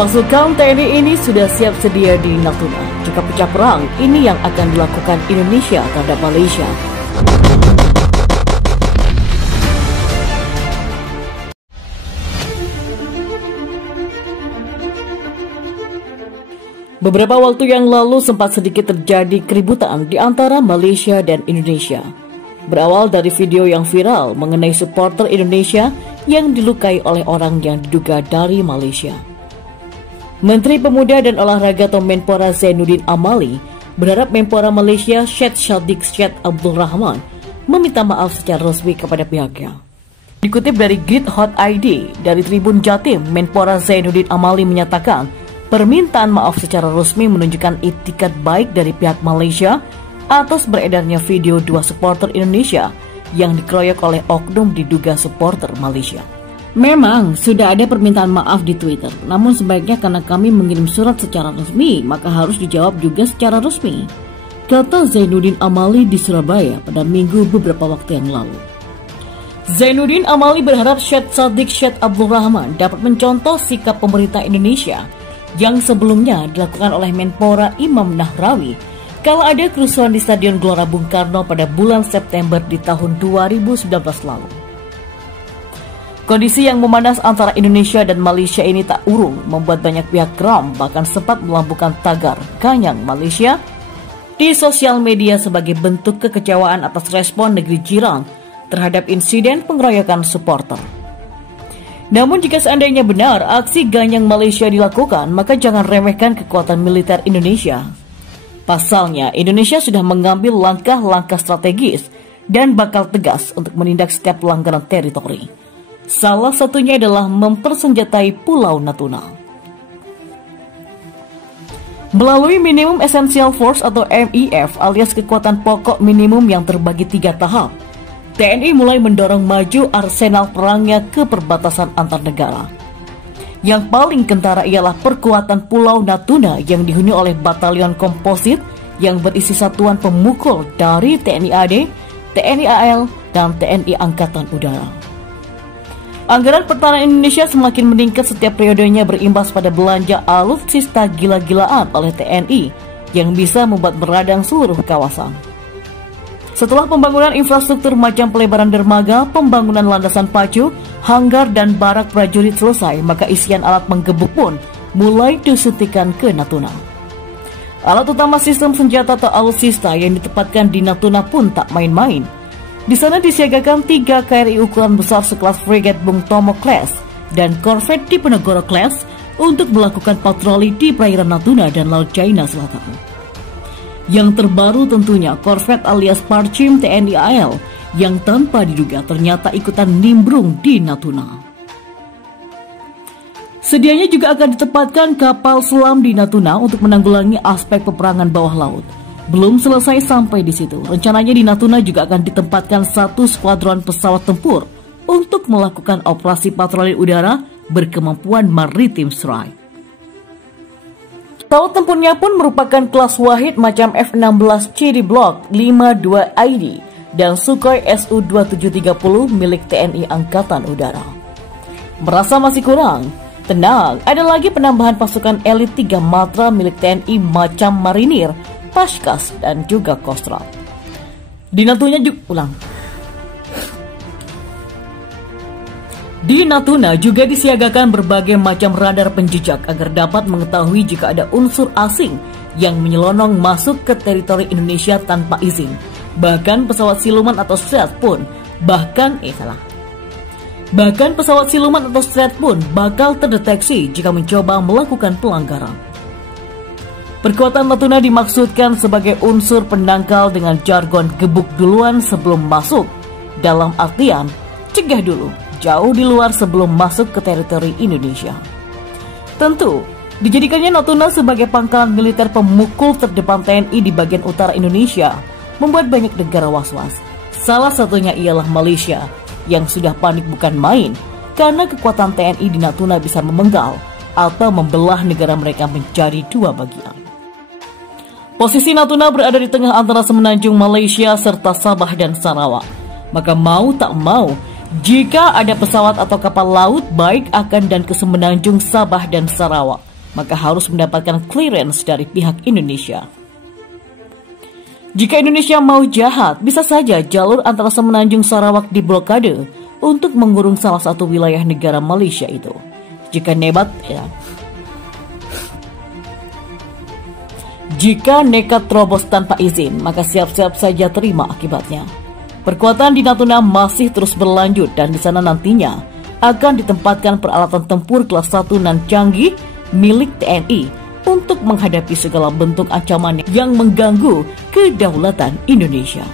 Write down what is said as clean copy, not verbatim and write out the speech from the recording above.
Pasukan TNI ini sudah siap sedia di Natuna. Jika pecah perang, ini yang akan dilakukan Indonesia terhadap Malaysia. Beberapa waktu yang lalu sempat sedikit terjadi keributan di antara Malaysia dan Indonesia. Berawal dari video yang viral mengenai supporter Indonesia yang dilukai oleh orang yang diduga dari Malaysia. Menteri Pemuda dan Olahraga atau Menpora Zainuddin Amali berharap Menpora Malaysia Syed Saddiq Syed Abdul Rahman meminta maaf secara resmi kepada pihaknya. Dikutip dari Grid Hot ID dari Tribun Jatim, Menpora Zainuddin Amali menyatakan permintaan maaf secara resmi menunjukkan itikat baik dari pihak Malaysia atas beredarnya video dua supporter Indonesia yang dikeroyok oleh oknum diduga supporter Malaysia. Memang sudah ada permintaan maaf di Twitter, namun sebaiknya karena kami mengirim surat secara resmi, maka harus dijawab juga secara resmi, kata Zainuddin Amali di Surabaya pada Minggu beberapa waktu yang lalu. Zainuddin Amali berharap Syed Saddiq Syed Abdul Rahman dapat mencontoh sikap pemerintah Indonesia yang sebelumnya dilakukan oleh Menpora Imam Nahrawi kalau ada kerusuhan di Stadion Gelora Bung Karno pada bulan September di tahun 2019 lalu. Kondisi yang memanas antara Indonesia dan Malaysia ini tak urung membuat banyak pihak geram, bahkan sempat melambungkan tagar Ganyang Malaysia di sosial media sebagai bentuk kekecewaan atas respon negeri jiran terhadap insiden pengeroyokan supporter. Namun jika seandainya benar aksi Ganyang Malaysia dilakukan, maka jangan remehkan kekuatan militer Indonesia. Pasalnya, Indonesia sudah mengambil langkah-langkah strategis dan bakal tegas untuk menindak setiap pelanggaran teritori. Salah satunya adalah mempersenjatai Pulau Natuna. Melalui Minimum Essential Force atau MIF alias kekuatan pokok minimum yang terbagi 3 tahap, TNI mulai mendorong maju arsenal perangnya ke perbatasan antar negara. Yang paling kentara ialah perkuatan Pulau Natuna yang dihuni oleh batalion komposit yang berisi satuan pemukul dari TNI AD, TNI AL, dan TNI Angkatan Udara. Anggaran pertahanan Indonesia semakin meningkat setiap periodenya berimbas pada belanja alutsista gila-gilaan oleh TNI yang bisa membuat beradang seluruh kawasan. Setelah pembangunan infrastruktur macam pelebaran dermaga, pembangunan landasan pacu, hanggar dan barak prajurit selesai, maka isian alat menggebuk pun mulai disuntikan ke Natuna. Alat utama sistem senjata atau alutsista yang ditempatkan di Natuna pun tak main-main. Di sana disiagakan 3 KRI ukuran besar sekelas frigat Bung Tomo class dan korvet Diponegoro class untuk melakukan patroli di perairan Natuna dan Laut China Selatan. Yang terbaru tentunya korvet alias Parchim TNI AL yang tanpa diduga ternyata ikutan nimbrung di Natuna. Sedianya juga akan ditempatkan kapal selam di Natuna untuk menanggulangi aspek peperangan bawah laut. Belum selesai sampai di situ, rencananya di Natuna juga akan ditempatkan 1 skuadron pesawat tempur untuk melakukan operasi patroli udara berkemampuan maritim strike. Pesawat tempurnya pun merupakan kelas Wahid macam F-16 CD Block 52 ID dan Sukhoi Su-2730 milik TNI Angkatan Udara. Merasa masih kurang? Tenang, ada lagi penambahan pasukan elit 3 Matra milik TNI macam Marinir, Paskas, dan juga Kostrad. Di Natuna juga disiagakan berbagai macam radar penjejak agar dapat mengetahui jika ada unsur asing yang menyelonong masuk ke teritori Indonesia tanpa izin. Bahkan pesawat siluman atau stealth pun bakal terdeteksi jika mencoba melakukan pelanggaran. Perkuatan Natuna dimaksudkan sebagai unsur penangkal dengan jargon gebuk duluan sebelum masuk, dalam artian cegah dulu, jauh di luar sebelum masuk ke teritori Indonesia. Tentu, dijadikannya Natuna sebagai pangkalan militer pemukul terdepan TNI di bagian utara Indonesia membuat banyak negara was-was. Salah satunya ialah Malaysia yang sudah panik bukan main karena kekuatan TNI di Natuna bisa memenggal atau membelah negara mereka menjadi 2 bagian. Posisi Natuna berada di tengah antara semenanjung Malaysia serta Sabah dan Sarawak. Maka mau tak mau, jika ada pesawat atau kapal laut baik akan dan ke semenanjung Sabah dan Sarawak, maka harus mendapatkan clearance dari pihak Indonesia. Jika Indonesia mau jahat, bisa saja jalur antara Semenanjung Sarawak diblokade untuk mengurung salah satu wilayah negara Malaysia itu. Jika nekat terobos tanpa izin, maka siap-siap saja terima akibatnya. Perkuatan di Natuna masih terus berlanjut dan di sana nantinya akan ditempatkan peralatan tempur kelas 1 nan canggih milik TNI untuk menghadapi segala bentuk ancaman yang mengganggu kedaulatan Indonesia.